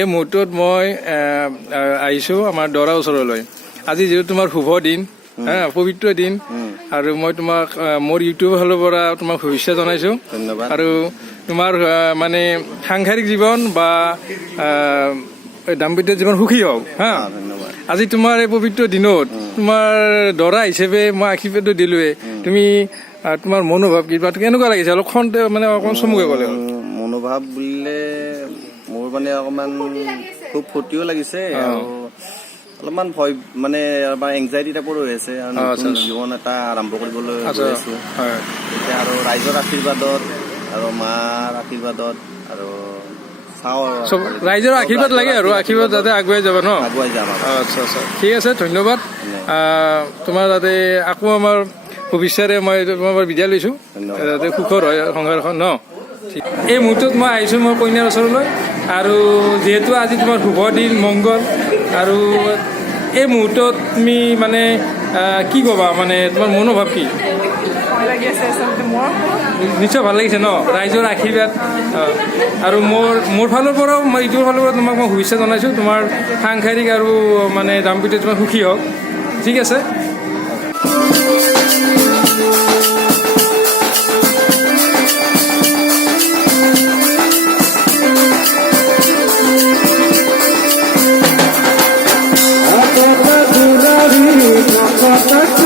এই মুহূৰ্তত মই আহিছোঁ আমাৰ দৰা ওচৰলৈ। আজি যিহেতু তোমাৰ শুভ দিন, পবিত্ৰ দিন, আৰু মই তোমাক মোৰ ইউটিউবৰ ফালৰ পৰা তোমাক শুভেচ্ছা জনাইছোঁ। ধন্যবাদ। আৰু তোমাৰ মানে সাংসাৰিক জীৱন বা দাম্পত্য জীৱন সুখী হওক। ধন্যবাদ। আজি তোমাৰ এই পবিত্ৰ দিনত তোমাৰ দৰা হিচাপে মই আশীৰ্বাদটো দিলোৱে, তুমি তোমাৰ মনোভাৱ কিবা কেনেকুৱা লাগিছে অলপ খন্তে মানে অকণমান চমুকৈ ক'লে হ'ল। মনোভাৱ বুলিলে মোৰ মানে অকণমান খুব ফূৰ্তিও লাগিছে আৰু অলপমান ভয় মানে এংজাইটি টাইপৰ হৈ আছে আৰু নতুন জীৱন এটা আৰম্ভ কৰিবলৈ গৈ আছো। এতিয়া আৰু ৰাইজৰ আশীৰ্বাদত আৰু মাৰ আশীৰ্বাদত আৰু ৰাইজৰ আশীৰ্বাদ লাগে আৰু আশীৰ্বাদ যাতে আগুৱাই যাব ন। আগুৱাই যাম। আচ্ছা আচ্ছা, ঠিক আছে, ধন্যবাদ। তোমাৰ যাতে আকৌ আমাৰ ভৱিষ্যতে মই তোমাৰ বিদায় লৈছোঁ, যাতে সুখৰ হয় সংসাৰখন ন। এই মুহূৰ্তত মই আহিছোঁ মই কইনাৰ ওচৰলৈ, আৰু যিহেতু আজি তোমাৰ শুভ দিন মংগল, আৰু এই মুহূৰ্তত তুমি মানে কি ক'বা, মানে তোমাৰ মনোভাৱ কি? নিশ্চয় ভাল লাগিছে ন, ৰাইজৰ আশীৰ্বাদ। আৰু মোৰ ফালৰ পৰাও মই ইটোৰ ফালৰ পৰা তোমাক মই শুভেচ্ছা জনাইছোঁ, তোমাৰ সাংসাৰিক আৰু মানে দাম্পত্য তোমাৰ সুখী হওক। ঠিক আছে। Aku